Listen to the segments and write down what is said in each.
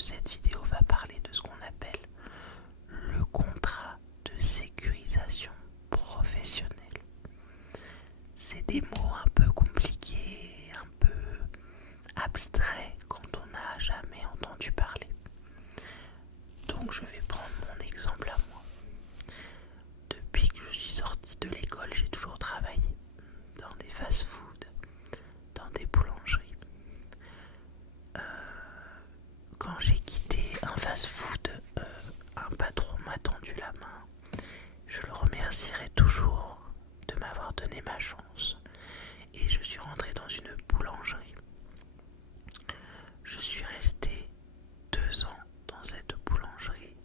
cette vidéo va parler de ce qu'on appelle le contrat de sécurisation professionnelle. C'est des mots un peu compliqués, un peu abstraits quand on n'a jamais entendu parler. Donc je vais prendre mon exemple à moi. Depuis que je suis sortie de l'école, j'ai toujours travaillé dans des fast-foods, dans des boulangeries. Quand j'ai quitté un fast-food, un patron m'a tendu la main. Je le remercierai toujours de m'avoir donné ma chance. Et je suis rentrée dans une boulangerie. Je suis restée 2 ans dans cette boulangerie.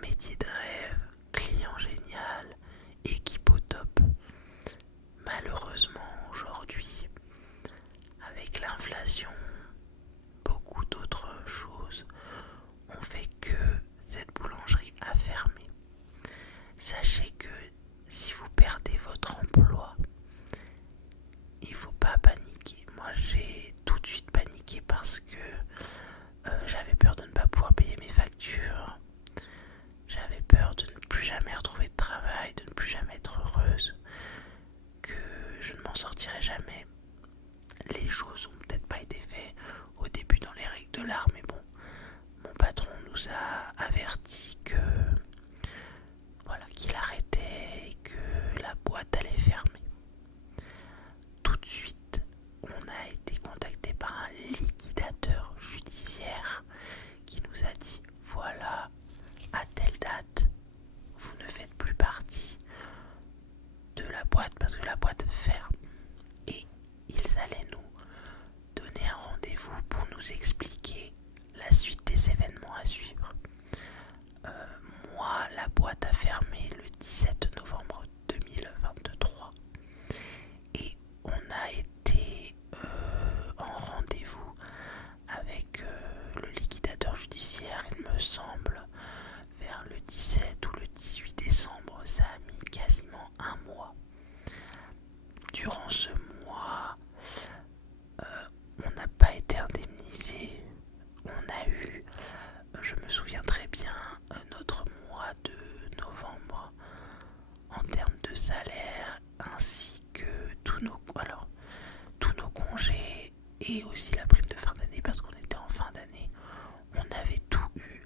Métier de rêve, client génial, équipe au top. Malheureusement, aujourd'hui, avec l'inflation, beaucoup d'autres choses ont fait que cette boulangerie a fermé. Sachez que si vous perdez votre emploi, il ne faut pas paniquer. Moi, j'ai tout de suite paniqué parce que j'avais peur de ne pas pouvoir payer mes factures. J'avais peur de ne plus jamais retrouver de travail, de ne plus jamais être heureuse, que je ne m'en sortirai jamais. Les choses ont peut-être pas été faites au début dans les règles de l'art, mais bon, mon patron nous a averti que voilà, qu'il arrêtait et que la boîte allait fermer. Tout de suite, on a été contacté par un liquidateur judiciaire qui nous a dit voilà, à telle date, vous ne faites plus partie de la boîte parce que la boîte ferme. Et ils allaient nous donner un rendez-vous pour nous expliquer la suite des événements à suivre. Moi, la boîte a fermé le 17 novembre 2023 et on a été en rendez-vous avec le liquidateur judiciaire, il me semble, vers le 17 ou le 18 décembre. Ça a mis quasiment un mois. Durant ce mois, on n'a pas été indemnisé. On a eu, je me souviens très bien, notre mois de novembre en termes de salaire, ainsi que tous nos congés et aussi la prime de fin d'année parce qu'on était en fin d'année. On avait tout eu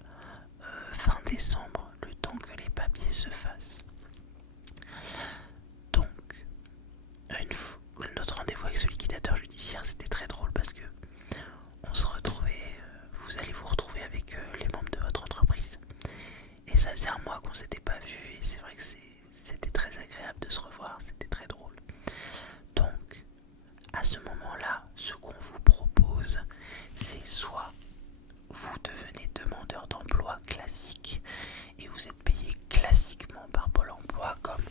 fin décembre, le temps que les papiers se fassent. Donc, notre rendez-vous avec ce liquidateur judiciaire, c'était très drôle parce que on se retrouvait, vous allez vous retrouver avec les membres de votre entreprise. Et ça faisait un mois qu'on s'était pas vu et c'est vrai que c'était très agréable de se revoir, c'était très drôle. Donc, à ce moment-là, ce qu'on vous propose, c'est soit vous devenez demandeur d'emploi classique et vous êtes payé classiquement par Pôle emploi comme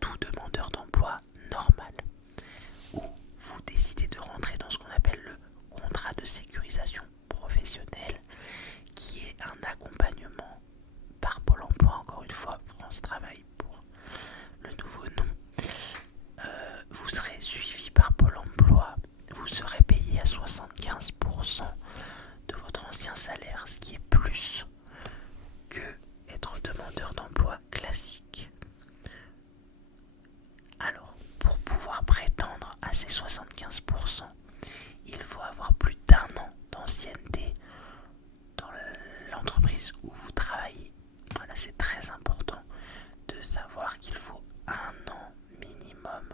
tout demandeur d'emploi normal, ou vous décidez de rentrer dans ce qu'on appelle le contrat de sécurisation professionnelle, qui est un accompagnement par Pôle emploi, encore une fois, France Travail pour le nouveau nom. Vous serez suivi par Pôle emploi, vous serez payé à 75% de votre ancien salaire, ce qui est plus que être demandeur d'emploi classique. Alors, pour pouvoir prétendre à ces 75%, il faut avoir plus d'1 an d'ancienneté dans l'entreprise où vous travaillez. Voilà, c'est très important de savoir qu'il faut 1 an minimum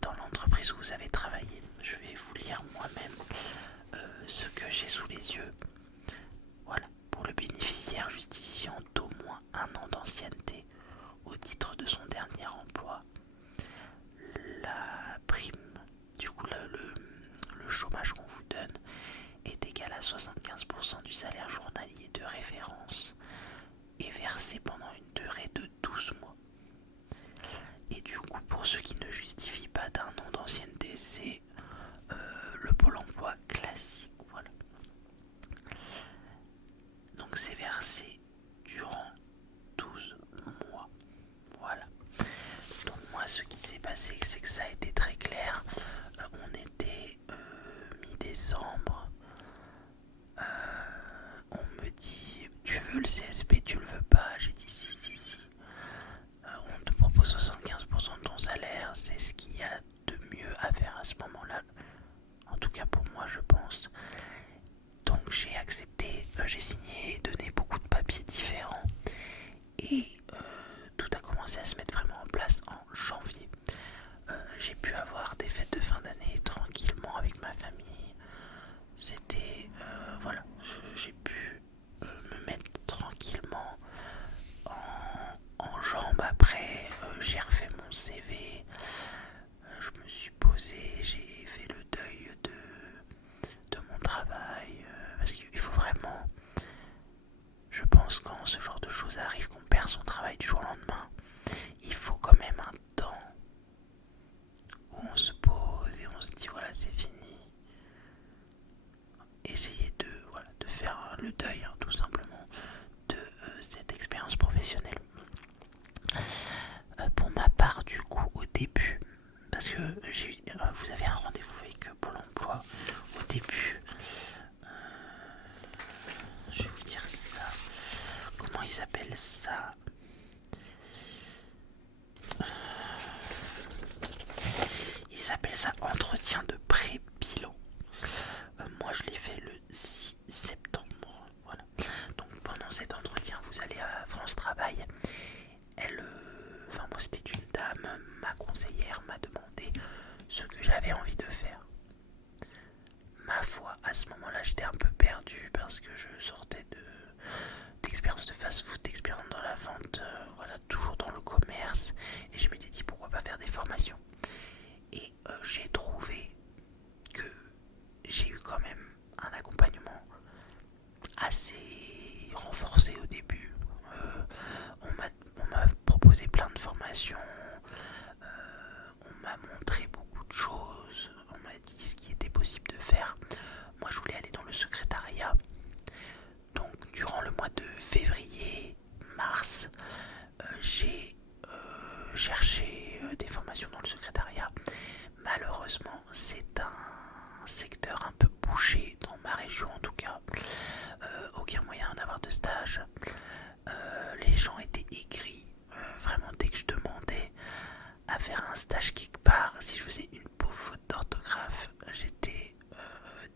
dans l'entreprise où vous avez travaillé. Je vais vous lire moi-même ce que j'ai sous les yeux. Voilà, pour le bénéficiaire justifiant d'au moins 1 an d'ancienneté au titre de son dernier emploi, la prime, du coup le chômage qu'on vous donne est égal à 75% du salaire journalier de référence et versé pendant une durée de 12 mois. Et du coup, pour ceux qui ne justifient pas d'1 an d'ancienneté, c'est le Pôle emploi classique. Voilà. Donc c'est versé durant 12 mois. Voilà. Donc moi, ce qui s'est passé, c'est que ça a été très clair. On était mi-décembre. parce que vous avez un rendez-vous avec Pôle emploi au début. Je vais vous dire ça. Comment ils appellent ça? Ils appellent ça entretien de pré-bilan. Moi je l'ai fait le 6 septembre. Voilà. Donc pendant cet entretien, vous allez à France Travail. Moi c'était une dame, ma conseillère m'a demandé ce que j'avais envie de faire. Ma foi, à ce moment-là, j'étais un peu perdu parce que je sortais d'expérience de fast-food, d'expérience dans la vente, voilà, toujours dans le commerce. Et je m'étais dit pourquoi pas faire des formations. Et j'ai trouvé que j'ai eu quand même un accompagnement assez renforcé au début. On m'a proposé plein de formations, on m'a montré beaucoup de choses, on m'a dit ce qui était possible de faire. Moi je voulais aller dans le secrétariat. Donc durant le mois de février, mars, j'ai cherché des formations dans le secrétariat. Malheureusement, c'est un secteur un peu bouché dans ma région en tout cas. Aucun moyen d'avoir de stage. Les gens étaient aigris. Vraiment, dès que je demandais à faire un stage quelque part, si je faisais une pauvre faute d'orthographe, j'étais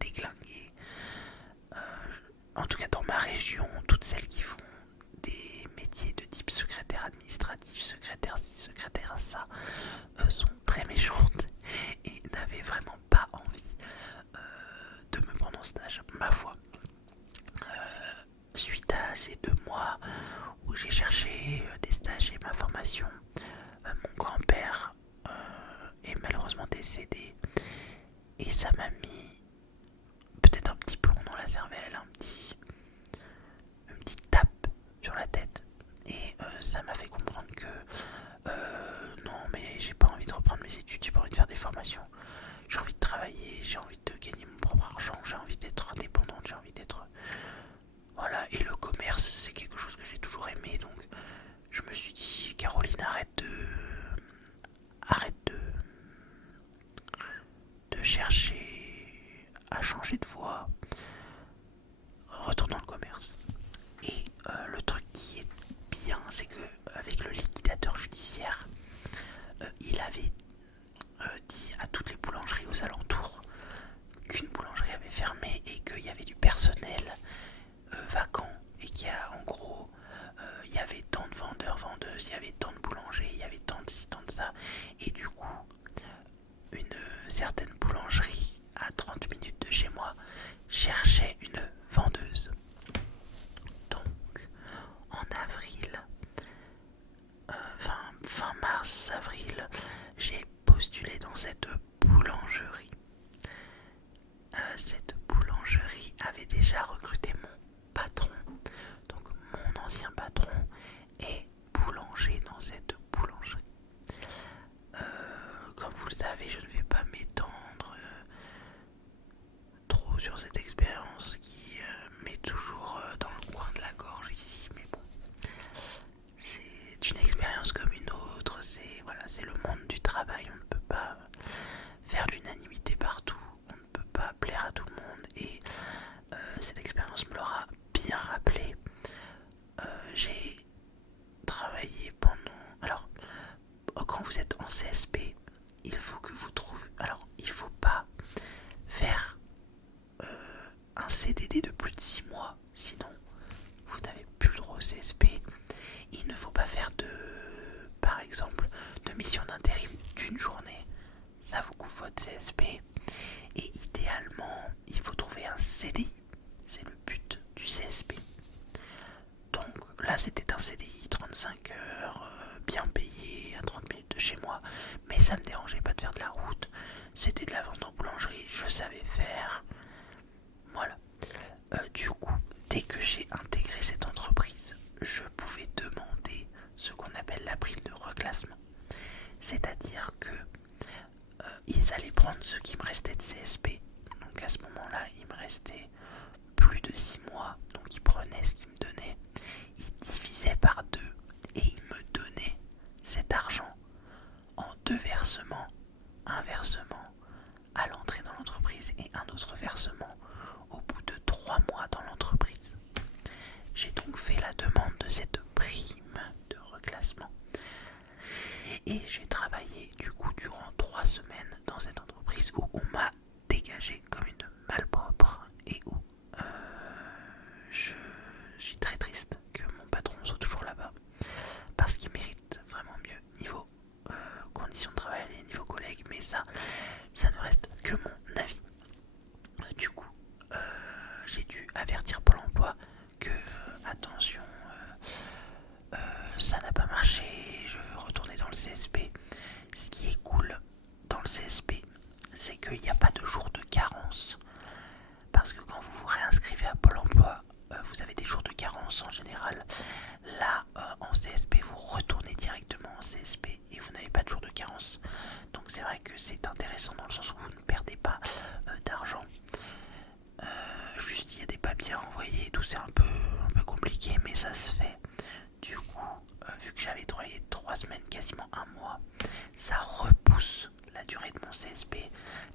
déglingué. En tout cas, dans ma région, toutes celles qui font des métiers de type secrétaire administratif, secrétaire ci, secrétaire ça, sont très méchantes et n'avaient vraiment pas envie de me prendre en stage, ma foi. Suite à ces 2 mois où j'ai cherché des stages et ma formation, mon grand-père est malheureusement décédé et ça m'a mis peut-être un petit plomb dans la cervelle, une petite tape sur la tête et ça m'a fait comprendre que non mais j'ai pas envie de reprendre mes études, j'ai pas envie de faire des formations, j'ai envie de travailler, j'ai envie de gagner mon propre argent, j'ai envie d'être indépendante, j'ai envie d'être... Voilà, et le commerce c'est quelque chose que j'ai toujours aimé, donc je me suis dit Caroline arrête de chercher à changer de voie, retourne dans le commerce. Et le truc qui est bien, c'est que avec le liquidateur judiciaire, il avait dit à toutes les boulangeries aux alentours qu'une boulangerie avait fermé et qu'il y avait du personnel vacant et qu'il y a en gros il y avait tant de vendeurs, vendeuses, il y avait tant de boulangers, il y avait tant de ci, tant de ça, et du coup une certaine boulangerie à 30 minutes de chez moi cherchait une vendeuse. Donc en avril, fin mars, avril, j'ai postulé dans cette boulangerie. Cette boulangerie avait déjà recruté mon patron, donc mon ancien patron est boulanger dans cette boulangerie. Comme vous le savez, je ne vais pas m'étendre trop sur cette expérience qui m'est toujours dans le coin de la gorge ici, mais bon, c'est une expérience comme une autre, c'est le monde du travail, on ne peut pas faire l'unanimité partout, on ne peut pas plaire à tout le monde et cette expérience me l'aura bien rappelé. J'ai travaillé pendant... Alors, quand vous êtes en CSP, il faut que vous trouviez... Alors, il faut pas faire un CDD de plus de 6 mois, sinon vous n'avez plus le droit au CSP. Il ne faut pas faire par exemple, de mission d'intérim d'une journée, ça vous coupe votre CSP. Et idéalement, il faut trouver un CDI, c'est le but du CSP. Donc là, c'était un CDI 35 heures, bien payé, à 30 minutes de chez moi, mais ça me dérangeait pas de faire de la route. C'était de la vente en boulangerie, je savais faire. Voilà. Du coup, dès que j'ai intégré cette entreprise, je pouvais demander ce qu'on appelle la prime de reclassement. C'est-à-dire que ils allaient prendre ce qui me restait de CSP. Donc à ce moment-là, il me restait plus de 6 mois. Donc ils prenaient ce qu'ils me donnaient, ils divisaient par 2 et ils me donnaient cet argent en 2 versements un versement à l'entrée dans l'entreprise et un autre versement au bout de 3 mois dans l'entreprise. J'ai donc fait la demande de cette prime de reclassement et j'ai travaillé du coup durant 3 semaines dans cette entreprise où on m'a dégagé comme une malpropre et où je suis très triste que mon patron soit toujours là-bas parce qu'il mérite vraiment mieux niveau conditions de travail et niveau collègues, mais ça ne reste que mon avis. Du coup, j'ai dû avertir Pôle emploi que attention, ça n'a pas marché, je veux retourner dans le CSP. Ce qui est cool dans le CSP, c'est qu'il n'y a pas de jour de carence. Parce que quand vous vous réinscrivez à Pôle emploi, vous avez des jours de carence en général. Là, en CSP, vous retournez directement en CSP et vous n'avez pas de jour de carence. Donc c'est vrai que c'est intéressant dans le sens où vous ne perdez pas d'argent. Juste il y a des papiers à envoyer et tout, c'est un peu compliqué, mais ça se fait. Du coup, vu que j'avais travaillé 3 semaines, quasiment un mois, ça repousse la durée de mon CSP.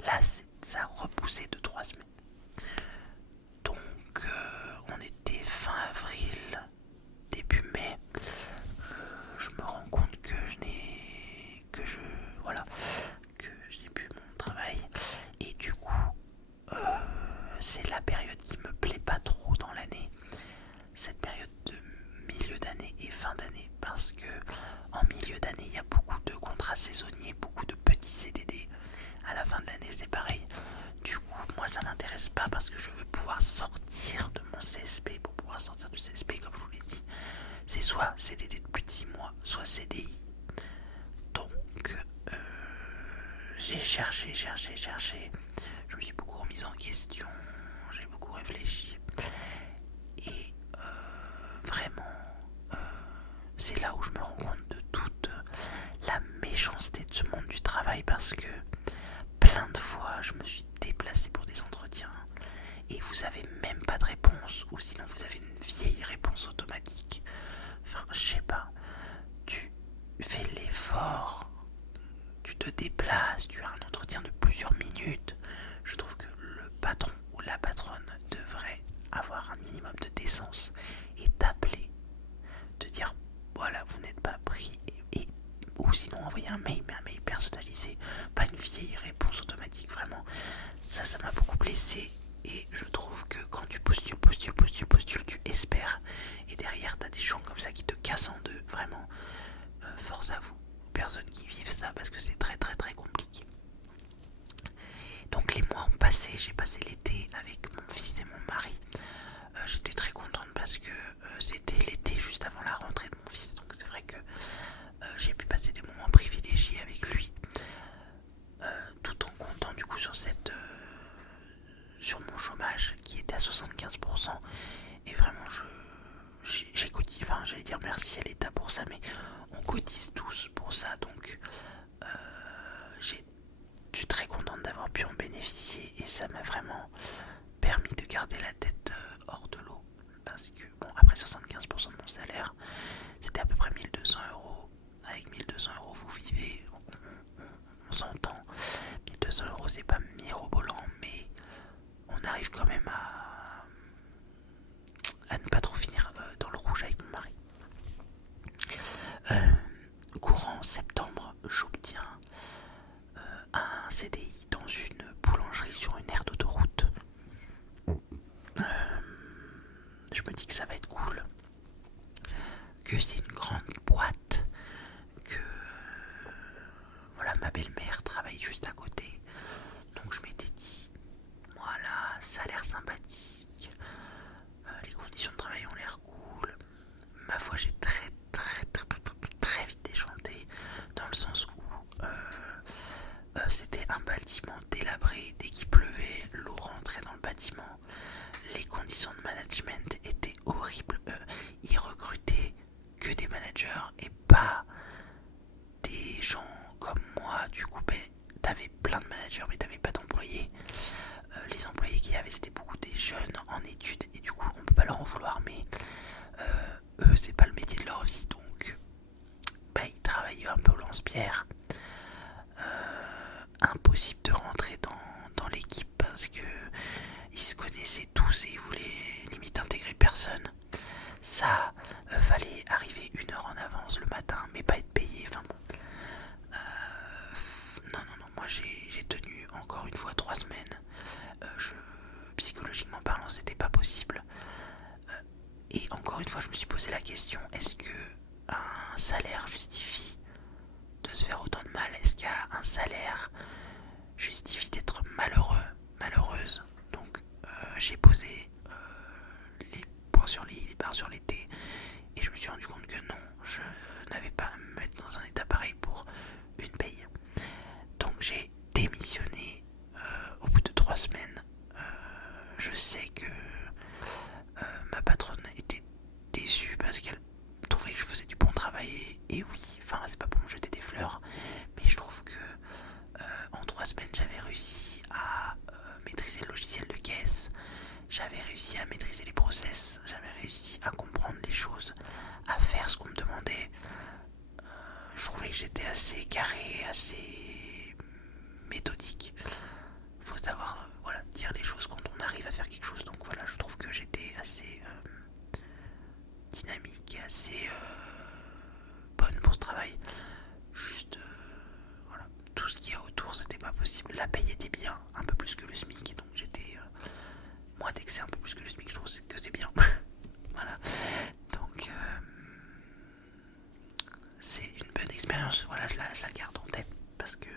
Là, ça a repoussé de 3 semaines. Donc, on était fin avril, début mai. Je me rends compte que je n'ai plus mon travail. Et du coup, c'est la période qui me plaît pas trop dans l'année. Cette période de milieu d'année et fin d'année, parce que en milieu d'année il y a beaucoup de contrats saisonniers, beaucoup de petits CDD. À la fin de l'année c'est pareil. Du coup moi ça m'intéresse pas parce que je veux pouvoir sortir de mon CSP. Pour pouvoir sortir du CSP, comme je vous l'ai dit, c'est soit CDD de plus de 6 mois, soit CDI. Donc j'ai cherché. Je me suis beaucoup remise en question, j'ai beaucoup réfléchi. Et vraiment, c'est là où je me rends compte de toute la méchanceté de ce monde du travail, parce que plein de fois je me suis déplacé pour des entretiens et vous avez même pas de réponse, ou sinon vous avez une vieille réponse automatique. Enfin, je sais pas, tu fais l'effort, tu te déplaces, tu as un entretien de plusieurs minutes. Je trouve que le patron ou la patronne devrait avoir un minimum de décence et t'appeler, te dire voilà, vous n'êtes pas pris, ou sinon envoyer un mail, mais un mail personnalisé, pas une vieille réponse automatique. Vraiment, ça m'a beaucoup blessé. Et je trouve que quand tu postules, tu espères, et derrière t'as des gens comme ça qui te cassent en deux. Vraiment, force à vous, personnes qui vivent ça, parce que c'est très compliqué. Donc les mois ont passé, j'ai passé l'été avec mon fils et mon mari. J'étais très contente parce que c'était l'été juste avant la rentrée de mon fils, donc c'est vrai que j'ai pu passer des moments privilégiés avec lui, tout en comptant du coup sur mon chômage qui était à 75%. Et vraiment j'ai cotisé, enfin j'allais dire merci à l'État pour ça, mais on cotise tous pour ça, donc je suis très contente d'avoir pu en bénéficier, et ça m'a vraiment permis de garder la tête hors de l'eau, parce que bon, après 75% de mon salaire, c'était à peu près 1 200 €. Avec 1 200 € vous vivez, on s'entend. 1 200 € c'est pas mirobolant, mais on arrive quand même à ne pas trop finir dans le rouge avec mon mari. Courant septembre, j'obtiens un CDI dans une boulangerie sur une aire d'autoroute. Je me dis que ça va être cool, que c'est une grande boîte, que voilà, ma belle-mère travaille juste à côté. Donc je m'étais dit, voilà, ça a l'air sympathique, les conditions de travail ont l'air cool. Ma foi, j'ai très vite déchanté, dans le sens où c'était un bâtiment délabré. Dès qu'il pleuvait, l'eau rentrait dans le bâtiment. Les conditions de management étaient horribles. Ils recrutaient que des managers et pas des gens comme moi. Du coup, t'avais plein de managers, mais t'avais pas d'employés. Les employés qu'il y avait, c'était beaucoup des jeunes en études, et du coup, on peut pas leur en vouloir, mais eux, c'est pas le métier de leur vie, donc ils travaillaient un peu au lance-pierre. impossible de rentrer dans l'équipe parce que ils se connaissaient tous et ils voulaient limite intégrer personne. Ça, fallait arriver 1 heure en avance le matin, mais pas être payé. Enfin bon. Non, moi j'ai tenu encore une fois 3 semaines. Psychologiquement parlant, c'était pas possible. Et encore une fois, je me suis posé la question, est-ce que un salaire justifie de se faire autant de mal? Est-ce qu'un salaire justifie d'être malheureux, malheureuse? Donc j'ai posé les points sur les barres sur les T et je me suis rendu compte que non, je n'avais pas à me mettre dans un état pareil pour une paye. Donc j'ai démissionné au bout de 3 semaines. Je sais que ma patronne était déçue parce qu'elle trouvait que je faisais du bon travail. Et oui, enfin c'est pas pour me jeter des fleurs, mais je trouve que en 3 semaines j'avais réussi à maîtriser le logiciel de caisse, j'avais réussi à maîtriser les process, j'avais réussi à comprendre les choses, à faire ce qu'on me demandait. Je trouvais que j'étais assez carré, assez méthodique. Faut savoir dire les choses quand on arrive à faire quelque chose. Donc voilà, je trouve que j'étais assez dynamique, assez bonne pour ce travail. Juste voilà, tout ce qu'il y a autour c'était pas possible. La paye était bien, un peu plus que le SMIC, donc j'étais moi dès que c'est un peu plus que le SMIC, je trouve que c'est bien. Voilà, donc c'est une bonne expérience. Voilà, je la garde en tête parce que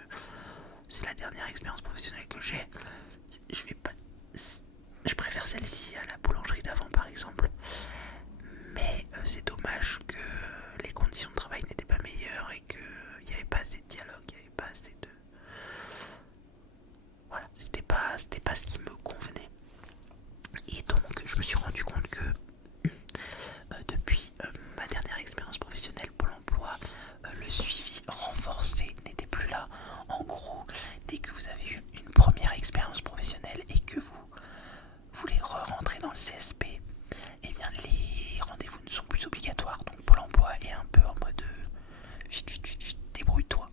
c'est la dernière expérience professionnelle que j'ai. Je préfère celle-ci à la boulangerie d'avant par exemple, mais c'est dommage que les conditions de travail n'étaient pas meilleures et qu'il n'y avait pas assez de dialogue, il n'y avait pas assez de... Voilà, c'était pas ce qui me convenait. Et donc je me suis rendu compte que depuis ma dernière expérience professionnelle Pôle emploi, le suivi renforcé n'était plus là. En gros, dès que vous avez eu une première expérience professionnelle et que vous voulez re-rentrer dans le CSP, eh bien les rendez-vous ne sont plus obligatoires. Donc Pôle emploi est un peu en mode débrouille-toi.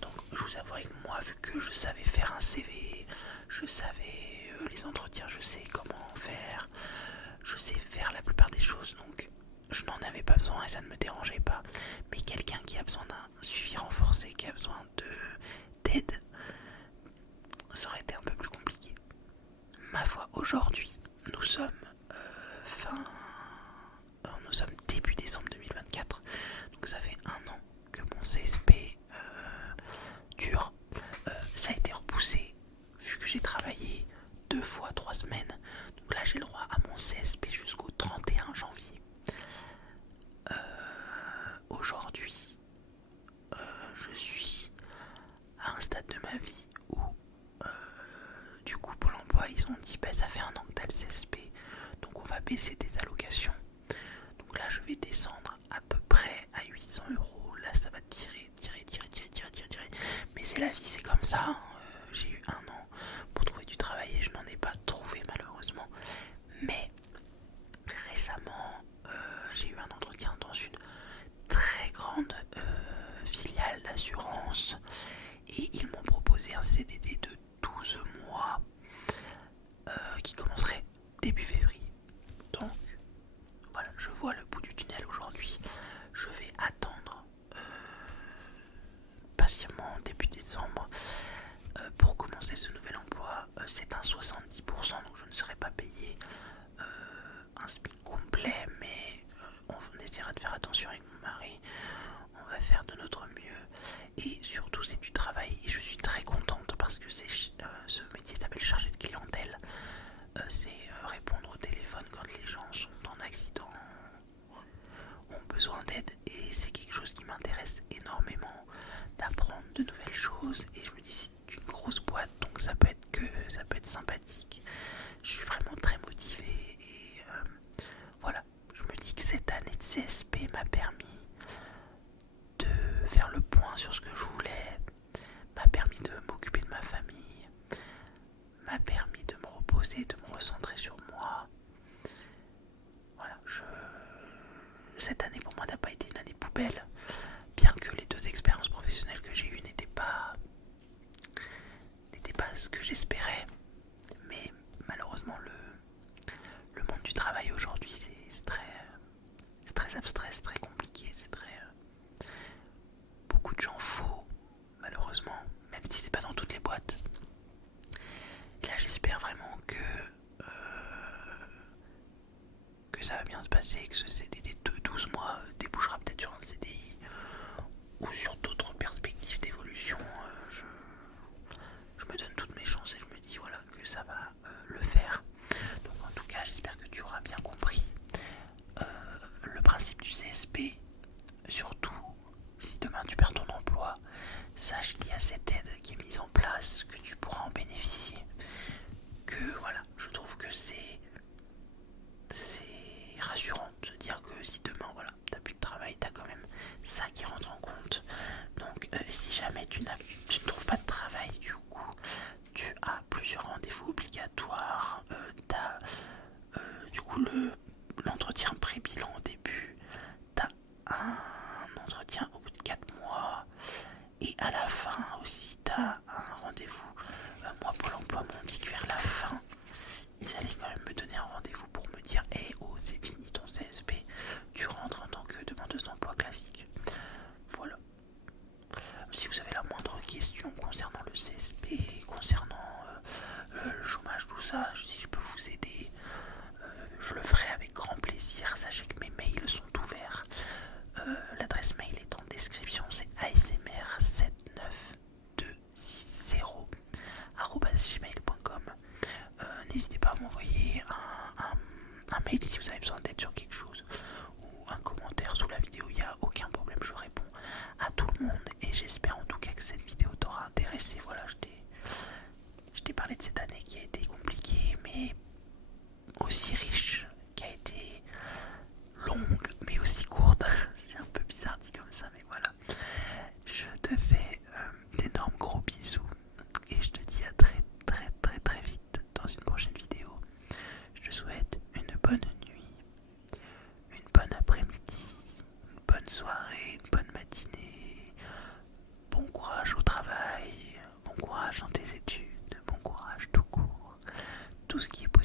Donc je vous avoue que moi, vu que je savais faire un CV, je savais les entretiens, je sais comment faire, je sais faire la plupart des choses, donc je n'en avais pas besoin et ça ne me dérangeait pas. Mais quelqu'un qui a besoin d'un suivi renforcé, qui a besoin d'aide, ça aurait été un peu plus compliqué. Ma foi, aujourd'hui, nous sommes nous sommes début décembre 2024, donc ça fait 1 an que mon CSP dure. Ça a été repoussé vu que j'ai travaillé 2 fois 3 semaines, donc là j'ai le droit à mon CSP jusqu'au 31 janvier. Aujourd'hui, je suis à un stade de ma vie où du coup Pôle emploi ils ont dit ça fait 1 an que t'as le CSP, donc on va baisser tes allocations. Donc là je vais descendre à peu près à 800 euros. Là ça va tirer. Mais c'est la vie, c'est comme ça. J'ai eu 1 an pour trouver du travail et je n'en ai pas trouvé malheureusement. Mais récemment j'ai eu un entretien dans une très grande filiale d'assurance et ils m'ont proposé un CDD de 12 mois qui commencerait début février. Donc voilà, je vois le bout du tunnel aujourd'hui. Je vais attendre patiemment début décembre pour commencer ce nouvel emploi. C'est un 70%, donc je ne serai pas payé un SMIC complet, mais on essaiera de faire attention avec mon mari. On va faire de notre mieux et surtout c'est du travail et je suis très contente parce que ce métier s'appelle chargé de clientèle. C'est répondre au téléphone quand les gens sont en accident, ont besoin d'aide, et c'est quelque chose qui m'intéresse énormément, d'apprendre de nouvelles choses. Et je me dis c'est une grosse boîte, donc ça peut être sympathique. Je suis vraiment très motivée et voilà, je me dis que cette année de CSP m'a permis de faire le point sur ce que je voulais, m'a permis de m'occuper de ma famille, m'a permis de me reposer, de me recentrer sur moi. Voilà, cette année pour moi n'a pas été une année poubelle, bien que les 2 expériences professionnelles que j'ai eues n'étaient pas pas ce que j'espérais, mais malheureusement le monde du travail aujourd'hui c'est très abstrait, c'est très compliqué, c'est très beaucoup de gens faux malheureusement, même si c'est pas dans toutes les boîtes. Et là j'espère vraiment que ça va bien se passer, que ce CDD de 12 mois débouchera peut-être sur un CDI ou sur d'autres perspectives d'évolution. Je me donne toutes mes chances et je me dis voilà que ça va le faire. Donc en tout cas j'espère que tu auras bien compris le principe du CSP. Surtout si demain tu perds ton emploi, sache qu'il y a cette aide qui est mise en place, que tu pourras en bénéficier. Que voilà, je trouve que c'est rassurant de se dire que si demain voilà t'as plus de travail, t'as quand même ça qui rentre en compte. Donc si jamais tu ne trouves pas de travail, du coup tu as plusieurs rendez-vous obligatoires, t'as du coup l'entretien pré-bilan au début, t'as un entretien au bout de 4 mois et à la fin aussi t'as un rendez-vous. Moi Pôle emploi m'ont dit que vers la fin ils allaient quand même me donner un rendez-vous pour me dire hey, oh c'est fini ton CSP, tu rentres en tant que demandeuse d'emploi classique. Voilà. Si vous avez la moindre question concernant le CSP, concernant le chômage, tout ça, si je peux vous aider, je le ferai avec grand plaisir. Sachez que mes mails sont ouverts. L'adresse mail est en description, c'est asmr79260@gmail.com. N'hésitez pas à m'envoyer un mail si vous avez besoin d'aide sur quelque chose ou un commentaire sous la vidéo, il n'y a aucun problème, je réponds à tout le monde et j'espère en tout cas que cette vidéo t'aura intéressé. Voilà, je t'ai parlé de cette année qui a été compliquée mais aussi riche, qui a été longue mais aussi courte. C'est un peu bizarre dit comme ça mais voilà. Je te fais d'énormes gros bisous et je te dis à très très très très vite dans une prochaine vidéo. Je te souhaite une bonne nuit, une bonne après-midi, une bonne soirée, une bonne matinée. Bon courage au travail, bon courage dans tes études, bon courage tout court, tout ce qui est possible.